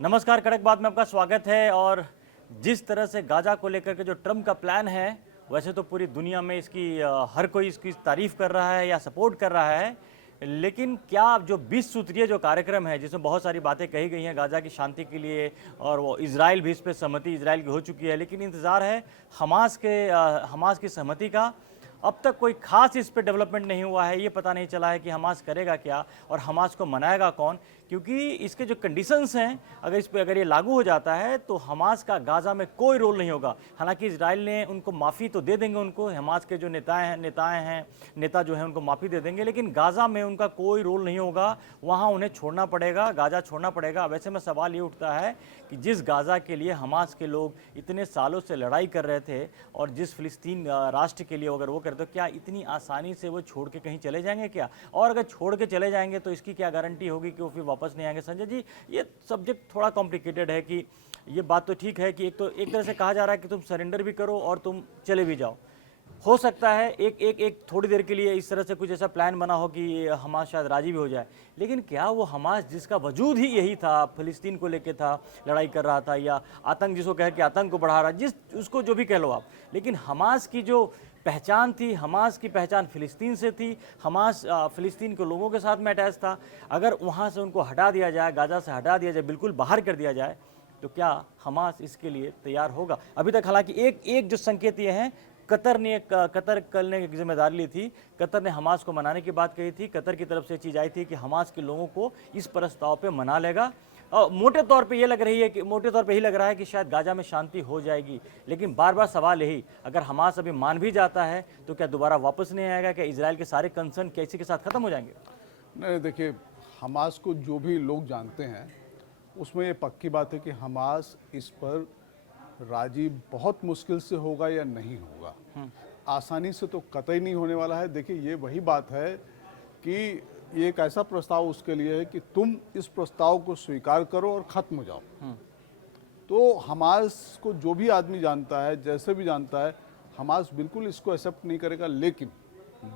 नमस्कार, कड़क बात में आपका स्वागत है। और जिस तरह से गाजा को लेकर के जो ट्रम्प का प्लान है, वैसे तो पूरी दुनिया में इसकी हर कोई इसकी तारीफ कर रहा है या सपोर्ट कर रहा है, लेकिन क्या जो 20 सूत्रीय जो कार्यक्रम है जिसमें बहुत सारी बातें कही गई हैं गाजा की शांति के लिए, और वो इजराइल भी इस पर सहमति इजराइल की हो चुकी है, लेकिन इंतज़ार है हमास की सहमति का। अब तक कोई खास इस पे डेवलपमेंट नहीं हुआ है। ये पता नहीं चला है कि हमास करेगा क्या और हमास को मनाएगा कौन, क्योंकि इसके जो कंडीशंस हैं अगर ये लागू हो जाता है तो हमास का गाजा में कोई रोल नहीं होगा। हालांकि इजराइल ने उनको माफ़ी तो दे देंगे, उनको हमास के जो नेता जो हैं उनको माफ़ी दे देंगे, लेकिन गाजा में उनका कोई रोल नहीं होगा। वहाँ उन्हें छोड़ना पड़ेगा, गाजा छोड़ना पड़ेगा। वैसे में सवाल ये उठता है कि जिस गाजा के लिए हमास के लोग इतने सालों से लड़ाई कर रहे थे और जिस फिलिस्तीन राष्ट्र के लिए अगर वो करते, तो क्या इतनी आसानी से वो छोड़ के कहीं चले जाएंगे क्या? और अगर छोड़ के चले जाएंगे तो इसकी क्या गारंटी होगी कि वो फिर वापस नहीं आएंगे? संजय जी, ये सब्जेक्ट थोड़ा कॉम्प्लिकेटेड है कि ये बात तो ठीक है कि एक तरह से कहा जा रहा है कि तुम सरेंडर भी करो और तुम चले भी जाओ। हो सकता है एक थोड़ी देर के लिए इस तरह से कुछ ऐसा प्लान बना हो कि हमास शायद राजी भी हो जाए, लेकिन क्या वो हमास जिसका वजूद ही यही था, फिलिस्तीन को लेके था, लड़ाई कर रहा था, या आतंक जिसको कह के आतंक को बढ़ा रहा, उसको जो भी कह लो आप, लेकिन हमास की जो पहचान थी, हमास की पहचान फिलिस्तीन से थी। हमास फिलिस्तीन के लोगों के साथ में अटैच था। अगर वहाँ से उनको हटा दिया जाए, गाजा से हटा दिया जाए, बिल्कुल बाहर कर दिया जाए, तो क्या हमास इसके लिए तैयार होगा? अभी तक हालांकि एक जो संकेत ये है, कतर कल ने एक जिम्मेदारी ली थी। कतर ने हमास को मनाने की बात कही थी। कतर की तरफ से चीज़ आई थी कि हमास के लोगों को इस प्रस्ताव पे मना लेगा। मोटे तौर पे यही लग रहा है कि शायद गाजा में शांति हो जाएगी, लेकिन बार बार सवाल यही, अगर हमास अभी मान भी जाता है तो क्या दोबारा वापस नहीं आएगा? क्या इजराइल के सारे कंसर्न कैसे के साथ खत्म हो जाएंगे? नहीं, देखिए, हमास को जो भी लोग जानते हैं उसमें ये पक्की बात है कि हमास इस पर राजी बहुत मुश्किल से होगा या नहीं होगा। आसानी से तो कतई नहीं होने वाला है। देखिए, ये वही बात है कि ये एक ऐसा प्रस्ताव उसके लिए है कि तुम इस प्रस्ताव को स्वीकार करो और ख़त्म हो जाओ। तो हमास को जो भी आदमी जानता है, जैसे भी जानता है, हमास बिल्कुल इसको एक्सेप्ट नहीं करेगा। लेकिन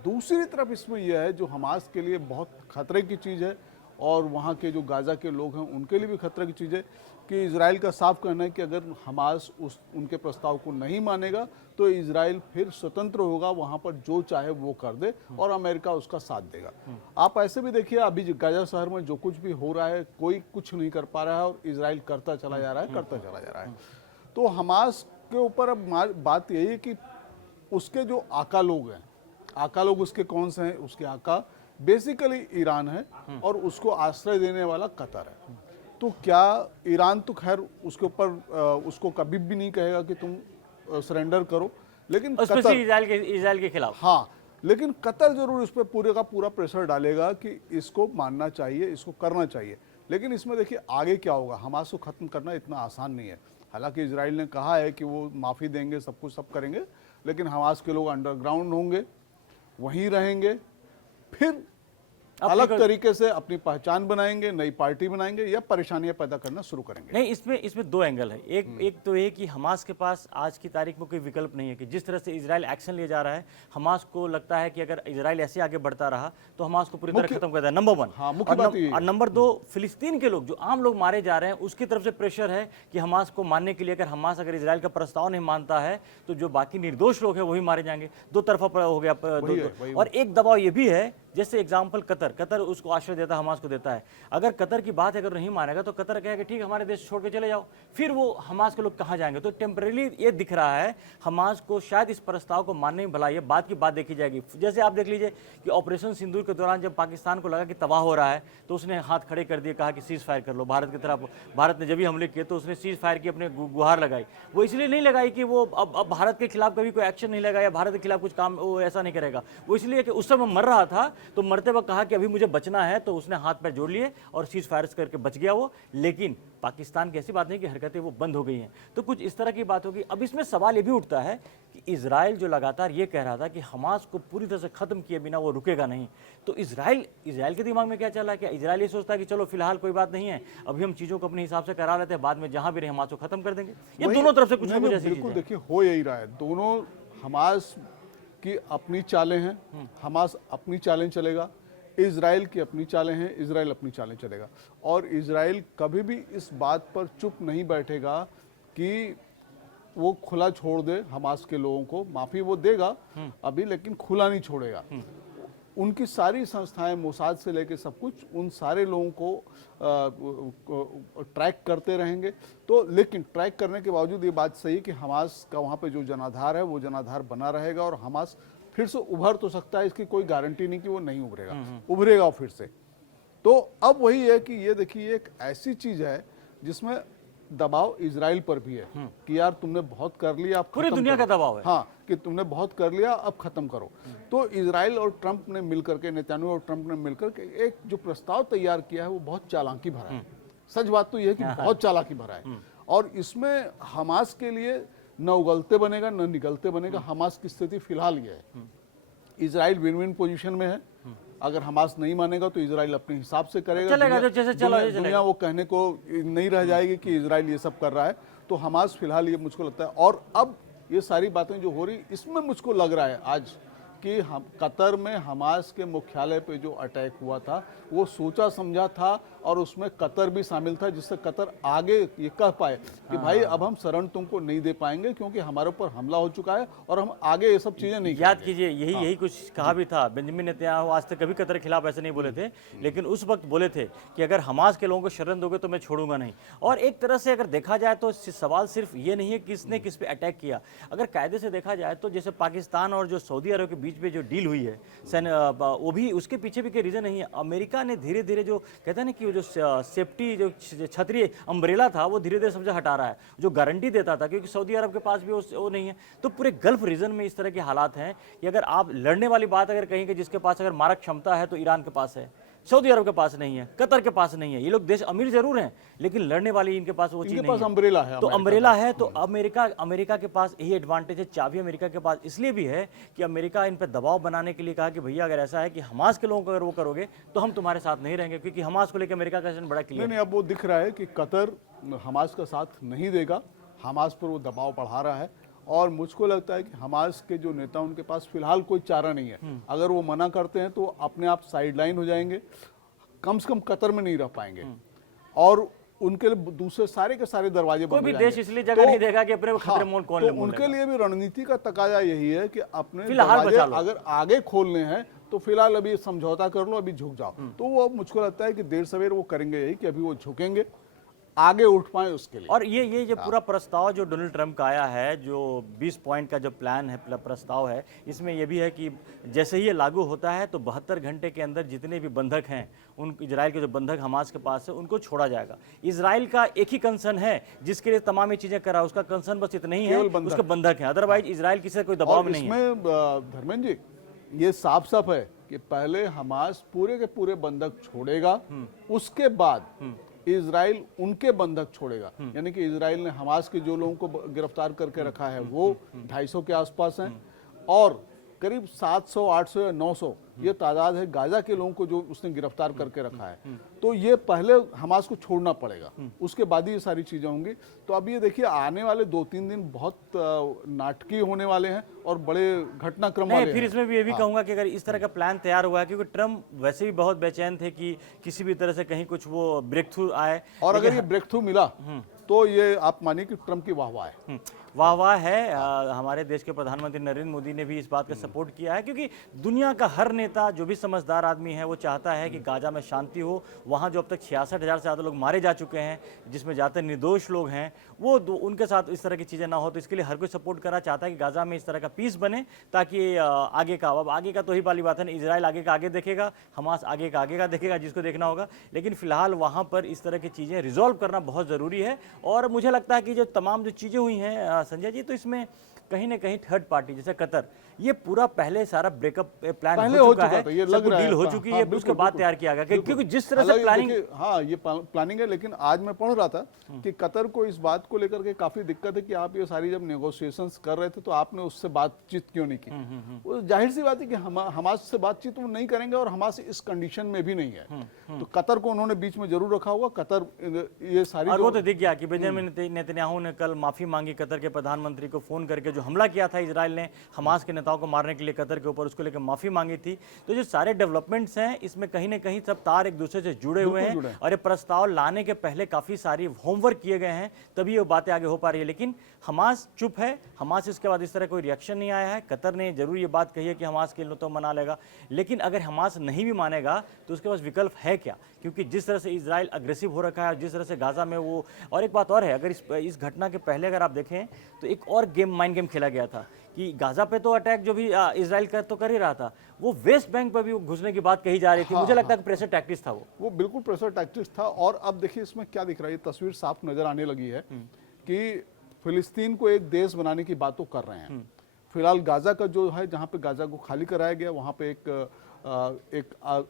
दूसरी तरफ इसमें यह है जो हमास के लिए बहुत खतरे की चीज़ है और वहाँ के जो गाजा के लोग हैं उनके लिए भी खतरे की चीज़ है कि इजराइल का साफ कहना है कि अगर हमास उनके प्रस्ताव को नहीं मानेगा तो इजराइल फिर स्वतंत्र होगा, वहाँ पर जो चाहे वो कर दे और अमेरिका उसका साथ देगा। आप ऐसे भी देखिए, अभी गाजा शहर में जो कुछ भी हो रहा है, कोई कुछ नहीं कर पा रहा है और इजराइल करता चला जा रहा है। तो हमास के ऊपर अब बात यही है कि उसके जो आका लोग हैं, आका लोग उसके कौन से हैं? उसके आका बेसिकली ईरान है और उसको आश्रय देने वाला कतर है। तो क्या ईरान तो खैर उसके ऊपर उसको कभी भी नहीं कहेगा कि तुम सरेंडर करो, लेकिन कतर इजराइल के खिलाफ, हाँ, लेकिन कतर जरूर इस पर पूरे का पूरा प्रेशर डालेगा कि इसको मानना चाहिए, इसको करना चाहिए। लेकिन इसमें देखिए आगे क्या होगा। हमास को खत्म करना इतना आसान नहीं है। हालांकि इजराइल ने कहा है कि वो माफ़ी देंगे, सब कुछ सब करेंगे, लेकिन हमास के लोग अंडरग्राउंड होंगे, वहीं रहेंगे, फिर अलग तरीके से अपनी पहचान बनाएंगे, नई पार्टी बनाएंगे या परेशानियां पैदा करना शुरू करेंगे। नहीं, इसमें दो एंगल है। एक तो ये कि हमास के पास आज की तारीख में कोई विकल्प नहीं है कि जिस तरह से इजराइल एक्शन ले जा रहा है, हमास को लगता है कि अगर इजराइल ऐसे आगे बढ़ता रहा तो हमास को पूरी तरह खत्म कर देगा, नंबर वन। और नंबर दो, फिलिस्तीन के लोग, जो आम लोग मारे जा रहे हैं, उसकी तरफ से प्रेशर है कि हमास को मानने के लिए, अगर इजराइल का प्रस्ताव नहीं मानता है तो जो बाकी निर्दोष लोग हैं वही मारे जाएंगे। दो तरफा हो गया। और एक दबाव ये भी है, जैसे एग्जाम्पल कतर उसको आश्रय देता है, हमास को देता है। अगर कतर की बात अगर नहीं मानेगा तो कतर कहेगा ठीक है, हमारे देश छोड़ के चले जाओ। फिर वो हमास के लोग कहाँ जाएंगे? तो टेम्परेली ये दिख रहा है हमास को शायद इस प्रस्ताव को मानने में, भला ये बात की बात देखी जाएगी। जैसे आप देख लीजिए कि ऑपरेशन सिंदूर के दौरान जब पाकिस्तान को लगा कि तबाह हो रहा है तो उसने हाथ खड़े कर दिए, कहा कि सीज फायर कर लो भारत की तरफ। भारत ने जब भी हमले किए तो उसने सीज फायर की अपने गुहार लगाई। वो इसलिए नहीं लगाई कि वो अब भारत के खिलाफ कभी कोई एक्शन नहीं लगाया, भारत के खिलाफ कुछ काम वो ऐसा नहीं करेगा। वो इसलिए कि उस समय मर रहा था तो मरते वक्त कहा कि अभी मुझे बचना है, तो उसने हाथ पैर जोड़ लिए और सीज फायर करके बच गया वो। लेकिन पाकिस्तान की ऐसी बात नहीं कि हरकतें वो बंद हो गई हैं, तो कुछ इस तरह की बात होगी। अब इसमें सवाल ये भी उठता है कि इजराइल जो लगातार ये कह रहा था कि हमास को पूरी तरह से खत्म किए बिना वो रुकेगा नहीं, तो इजराइल के दिमाग में क्या चल रहा है? क्या इजराइल ये सोचता है कि चलो फिलहाल कोई बात नहीं है, अभी हम चीजों को अपने हिसाब से करा लेते हैं, बाद में जहां भी रहे हमास को खत्म कर देंगे? ये दोनों तरफ से कुछ ना कुछ ऐसी चीजें। बिल्कुल, देखिए हो यही रहा है। दोनों, हमास की अपनी चालें हैं, हमास अपनी चालें चलेगा, इजराइल की अपनी चालें हैं, इजराइल अपनी चालें चलेगा। और इजराइल कभी भी इस बात पर चुप नहीं बैठेगा कि वो खुला छोड़ दे हमास के लोगों को। माफी वो देगा अभी, लेकिन खुला नहीं छोड़ेगा। उनकी सारी संस्थाएं, मोसाद से लेकर सब कुछ, उन सारे लोगों को ट्रैक करते रहेंगे। तो लेकिन ट्रैक करने के बावजूद ये बात सही है कि हमास का वहाँ पे जो जनाधार है वो जनाधार बना रहेगा, और हमास फिर से उभर तो सकता है, इसकी कोई गारंटी नहीं कि वो नहीं उभरेगा, उभरेगा फिर से। तो अब वही है कि ये देखिए, एक ऐसी चीज है जिसमें दबाव इजराइल पर भी है कि यार तुमने बहुत कर लिया, अब पूरी दुनिया का दबाव है। हाँ, कि तुमने बहुत कर लिया, अब खत्म करो। तो इजराइल और ट्रंप ने मिलकर के, नेतन्याहू और ट्रंप ने मिलकर के एक जो प्रस्ताव तैयार किया है वो बहुत चालाकी भरा है। सच बात तो यह है कि बहुत चालाकी भरा है, और इसमें हमास के लिए न उगलते बनेगा न निगलते बनेगा। हमास की स्थिति फिलहाल ये है, इजराइल विन विन पोजीशन में है। अगर हमास नहीं मानेगा तो इजराइल अपने हिसाब से करेगा, चलेगा, जो जैसे चला दुनिया वो कहने को नहीं रह जाएगी कि इजराइल ये सब कर रहा है। तो हमास फिलहाल ये मुझको लगता है, और अब ये सारी बातें जो हो रही, इसमें मुझको लग रहा है आज कि हम कतर में हमास के मुख्यालय पे जो अटैक हुआ था वो सोचा समझा था, और उसमें कतर भी शामिल था, जिससे कतर आगे ये कह पाए कि भाई अब हम शरण तुमको नहीं दे पाएंगे क्योंकि हमारे ऊपर हमला हो चुका है और हम आगे ये सब चीजें नहीं याद कीजिए, यही कुछ कहा भी था। बेंजामिन नेतन्याहू आज तक कभी कतर के खिलाफ ऐसे नहीं बोले थे, लेकिन उस वक्त बोले थे कि अगर हमास के लोगों को शरण दोगे तो मैं छोड़ूंगा नहीं। और एक तरह से अगर देखा जाए तो सवाल सिर्फ ये नहीं है किसने किस पे अटैक किया। अगर कायदे से देखा जाए तो जैसे पाकिस्तान और जो सऊदी अरब के बीच में जो डील हुई है, वो भी उसके पीछे भी कोई रीजन नहीं है। अमेरिका ने धीरे धीरे जो कहते हैं ना कि वो जो सेफ्टी जो छतरी अम्ब्रेला था वो धीरे धीरे समझे हटा रहा है, जो गारंटी देता था, क्योंकि सऊदी अरब के पास भी वो नहीं है। तो पूरे गल्फ रीजन में इस तरह के हालात हैं कि अगर आप लड़ने वाली बात अगर कहीं कि जिसके पास अगर मारक क्षमता है तो ईरान के पास है, सऊदी अरब के पास नहीं है, कतर के पास नहीं है। ये लोग देश अमीर जरूर हैं लेकिन लड़ने वाली इनके पास वो चीज नहीं है। अम्ब्रेला है, तो अम्ब्रेला है, तो अमेरिका के पास यही एडवांटेज है। चाबी अमेरिका के पास इसलिए भी है कि अमेरिका इन पर दबाव बनाने के लिए कहा कि भैया अगर ऐसा है कि हमास के लोगों को अगर वो करोगे तो हम तुम्हारे साथ नहीं रहेंगे, क्योंकि हमास को लेकर अमेरिका का बड़ा क्लियर नहीं, अब वो दिख रहा है कि कतर हमास का साथ नहीं देगा, हमास पर वो दबाव बढ़ा रहा है। और मुझको लगता है कि हमास के जो नेता, उनके पास फिलहाल कोई चारा नहीं है। अगर वो मना करते हैं तो अपने आप साइडलाइन हो जाएंगे, कम से कम कतर में नहीं रह पाएंगे, और उनके लिए दूसरे सारे के सारे दरवाजे बंद हो जाएंगे। कोई भी देश इसलिए जगह नहीं देगा कि अपने खतरे मोल कौन ले तो उनके लिए भी रणनीति का तकाजा यही है कि अपने दरवाजे अगर आगे खोलने हैं तो फिलहाल अभी समझौता कर लो, अभी झुक जाओ। तो वो मुझको लगता है कि देर सवेर वो करेंगे यही कि अभी वो झुकेंगे, आगे उठ पाए उसके लिए। और ये जो पूरा प्रस्ताव जो डोनाल्ड ट्रंप का आया है, जो 20 पॉइंट का जो प्लान है, प्रस्ताव है, इसमें ये भी है कि जैसे ही ये लागू होता है तो 72 घंटे के अंदर जितने भी बंधक हैं, उन इजराइल के जो बंधक हमास के पास है उनको छोड़ा जाएगा। इजराइल का एक ही कंसर्न है जिसके लिए तमाम ये चीजें करा, उसका कंसर्न बस इतना ही है, उसके बंधक है, अदरवाइज इजराइल किसी से कोई दबाव नहीं है। इसमें धर्मेंद्र जी, ये साफ साफ है कि पहले हमास पूरे के पूरे बंधक छोड़ेगा, उसके बाद इजराइल उनके बंधक छोड़ेगा। यानी कि इजराइल ने हमास के जो लोगों को गिरफ्तार करके रखा है वो 250 के आसपास हैं, और करीब 700, 800 या 900 ये तादाद है गाजा के लोगों को जो उसने गिरफ्तार करके रखा है। तो ये पहले हमास को छोड़ना पड़ेगा, उसके बाद ही ये सारी चीजें होंगी। तो अब ये देखिए, आने वाले 2-3 दिन बहुत नाटकीय होने वाले हैं और बड़े घटनाक्रम वाले फिर इसमें भी ये भी कहूंगा कि अगर इस तरह का प्लान तैयार हुआ है, क्योंकि ट्रम्प वैसे भी बहुत बेचैन थे कि किसी भी तरह से कहीं कुछ वो ब्रेक थ्रू आए, और अगर ये ब्रेक थ्रू मिला तो ये आप मानिए कि ट्रम्प की वाहवाह है। वाह है। हमारे देश के प्रधानमंत्री नरेंद्र मोदी ने भी इस बात का सपोर्ट किया है, क्योंकि दुनिया का हर नेता जो भी समझदार आदमी है वो चाहता है कि गाजा में शांति हो। वहाँ जो अब तक 66,000 से ज़्यादा लोग मारे जा चुके हैं, जिसमें ज़्यादातर निर्दोष लोग हैं, वो उनके साथ इस तरह की चीज़ें ना हो। तो इसके लिए हर कोई सपोर्ट करा चाहता है कि गाजा में इस तरह का पीस बने, ताकि आगे का, अब आगे का तो ही वाली बात है ना, इजराइल आगे का आगे देखेगा, हमास आगे का देखेगा, जिसको देखना होगा। लेकिन फिलहाल वहाँ पर इस तरह की चीज़ें रिजॉल्व करना बहुत ज़रूरी है। और मुझे लगता है कि जो तमाम जो चीज़ें हुई हैं संजय जी, तो इसमें कहीं ना कहीं थर्ड पार्टी जैसे कतर, ये पूरा पहले सारा ब्रेकअप प्लान हो चुका है, सब डील हो चुकी है, उसके बाद तैयार किया गया, क्योंकि जिस तरह से प्लानिंग, हाँ ये प्लानिंग है। लेकिन आज मैं पढ़ रहा था कि कतर को इस बात को लेकर के काफी दिक्कत है कि आप ये सारी जब नेगोशिएशंस कर रहे थे तो आपने उससे बातचीत क्यों नहीं की। वो जाहिर सी बात है कि हमास से बातचीत वो नहीं करेंगे, और हमास इस कंडीशन में भी नहीं है। तो कतर को उन्होंने बीच में जरूर रखा होगा। कतर ये सारी, और वो तो दिख गया कि बेंजामिन नेतन्याहू ने कल माफी मांगी कतर के प्रधानमंत्री को फोन करके, जो हमला किया था इजराइल ने हमास के नेताओं को मारने के लिए कतर के ऊपर, उसको लेकर माफ़ी मांगी थी। तो जो सारे डेवलपमेंट्स हैं इसमें कहीं ना कहीं सब तार एक दूसरे से जुड़े हुए हैं और ये प्रस्ताव लाने के पहले काफ़ी सारी होमवर्क किए गए हैं, तभी ये बातें आगे हो पा रही है। लेकिन हमास चुप है, हमास इसके बाद इस तरह कोई रिएक्शन नहीं आया है। कतर ने जरूर ये बात कही है कि हमास के तो मना लेगा, लेकिन अगर हमास नहीं भी मानेगा तो उसके पास विकल्प है क्या? क्योंकि जिस तरह से इजराइल अग्रेसिव हो रखा है और जिस तरह से गाजा में वो, और एक बात और है, अगर इस घटना के पहले अगर आप देखें तो एक और माइंड गेम खेला गया था कि गाजा पे तो अटैक जो भी इजराइल कर ही रहा था, वो वेस्ट बैंक पर भी घुसने की बात कही जा रही थी। मुझे लगता है कि प्रेशर टैक्टिक्स था वो बिल्कुल प्रेशर टैक्टिक्स था। और अब देखिए इसमें क्या दिख रहा है, तस्वीर साफ नजर आने लगी है कि फिलिस्तीन को एक देश बनाने की बात तो कर रहे हैं। फिलहाल गाजा का जो है, जहां पे गाजा को खाली कराया गया, वहां पे एक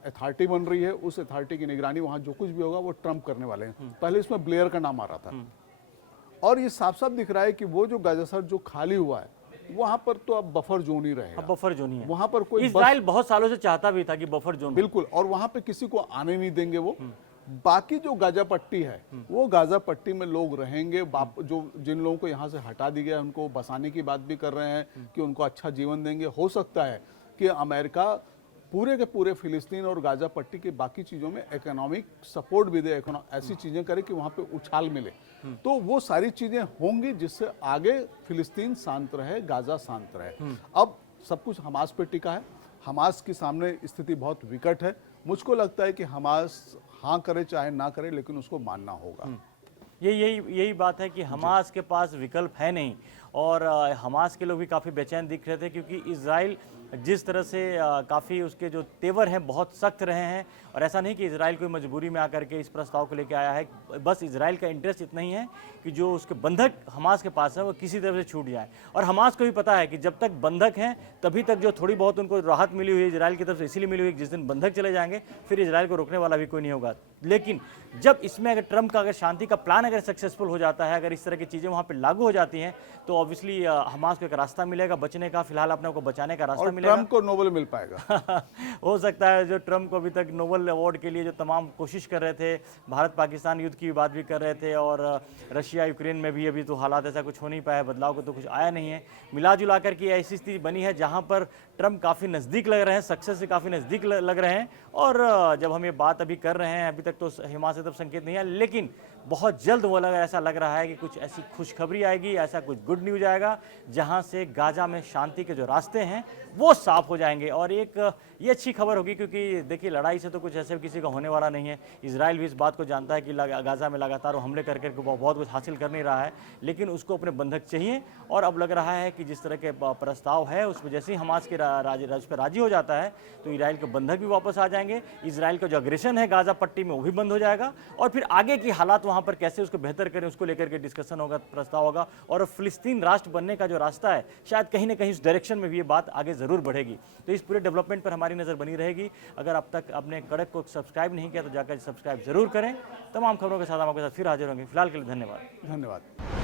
अथॉरिटी बन रही है। उस अथॉरिटी की निगरानी, वहां जो कुछ भी होगा वो ट्रम्प करने वाले हैं। पहले इसमें ब्लेयर का नाम आ रहा था और ये साफ साफ दिख रहा है कि वो जो गाजा सर्द जो खाली हुआ है वहां पर तो अब बफर जोन ही रहेगा। बफर जोन ही है। वहां पर कोई इजराइल बहुत सालों से चाहता भी था कि बफर जोन, बिल्कुल, और वहां पे किसी को आने नहीं देंगे वो। बाकी जो गाजा पट्टी है वो गाजा पट्टी में लोग रहेंगे। जो जिन लोगों को यहाँ से हटा दी गया उनको बसाने की बात भी कर रहे हैं कि उनको अच्छा जीवन देंगे। हो सकता है कि अमेरिका पूरे के पूरे फिलिस्तीन और गाजा पट्टी की बाकी चीज़ों में इकोनॉमिक सपोर्ट भी दे, ऐसी चीज़ें करे कि वहाँ पे उछाल मिले। तो वो सारी चीज़ें होंगी जिससे आगे फिलिस्तीन शांत रहे, गाजा शांत रहे। अब सब कुछ हमास पे टिका है। हमास के सामने स्थिति बहुत विकट है। मुझको लगता है कि हमास हाँ करे चाहे ना करे, लेकिन उसको मानना होगा। यही बात है कि हमास के पास विकल्प है नहीं। और हमास के लोग भी काफ़ी बेचैन दिख रहे थे क्योंकि इजराइल जिस तरह से काफ़ी उसके जो तेवर हैं बहुत सख्त रहे हैं। और ऐसा नहीं कि इजराइल कोई मजबूरी में आकर के इस प्रस्ताव को लेकर आया है, बस इजराइल का इंटरेस्ट इतना ही है कि जो उसके बंधक हमास के पास है वो किसी तरह से छूट जाए। और हमास को भी पता है कि जब तक बंधक हैं तभी तक जो थोड़ी बहुत उनको राहत मिली हुई है इजराइल की तरफ से, इसीलिए मिली हुई, जिस दिन बंधक चले जाएंगे फिर इजराइल को रोकने वाला भी कोई नहीं होगा। लेकिन जब इसमें अगर ट्रम्प का अगर शांति का प्लान अगर सक्सेसफुल हो जाता है, अगर इस तरह की चीज़ें वहाँ पे लागू हो जाती हैं, तो ऑब्वियसली हमास को एक रास्ता मिलेगा बचने का, फिलहाल अपने को बचाने का रास्ता मिलेगा। ट्रम्प को नोबेल मिल पाएगा। हो सकता है जो ट्रम्प को अभी तक नोबेल अवार्ड के लिए जो तमाम कोशिश कर रहे थे, भारत पाकिस्तान युद्ध की बात भी कर रहे थे और रशिया यूक्रेन में भी अभी तो हालात ऐसा कुछ हो नहीं पाया, बदलाव को तो कुछ आया नहीं है। मिला जुला कर की ऐसी स्थिति बनी है जहाँ पर ट्रम्प काफ़ी नज़दीक लग रहे हैं, सक्सेस से काफ़ी नज़दीक लग रहे हैं। और जब हम ये बात अभी कर रहे हैं, अभी तक तो हिमाचल तरफ संकेत नहीं है, लेकिन बहुत जल्द वो ऐसा लग रहा है कि कुछ ऐसी खुशखबरी आएगी, ऐसा कुछ गुड न्यूज आएगा जहां से गाजा में शांति के जो रास्ते हैं वो साफ हो जाएंगे। और एक ये अच्छी खबर होगी क्योंकि देखिए लड़ाई से तो कुछ ऐसे किसी का होने वाला नहीं है। इजराइल भी इस बात को जानता है कि गाजा में लगातार वो हमले करके बहुत कुछ हासिल कर नहीं रहा है, लेकिन उसको अपने बंधक चाहिए। और अब लग रहा है कि जिस तरह के प्रस्ताव है उस पर जैसे ही हमास के राजी हो जाता है तो इजराइल के बंधक भी वापस आ जाएंगे, इजराइल का जो अग्रेशन है गाजा पट्टी में वो भी बंद हो जाएगा और फिर आगे की हालात वहाँ पर कैसे उसको बेहतर करें उसको लेकर के डिस्कशन होगा, प्रस्ताव होगा। और फिलिस्तीन राष्ट्र बनने का जो रास्ता है शायद कहीं ना कहीं उस डायरेक्शन में भी ये बात आगे जरूर बढ़ेगी। तो इस पूरे डेवलपमेंट पर हमारी नज़र बनी रहेगी। अगर अब तक आपने कड़क को सब्सक्राइब नहीं किया तो जाकर सब्सक्राइब जरूर करें। तमाम खबरों के साथ हम आपके साथ फिर हाजिर होंगे। फिलहाल के लिए धन्यवाद।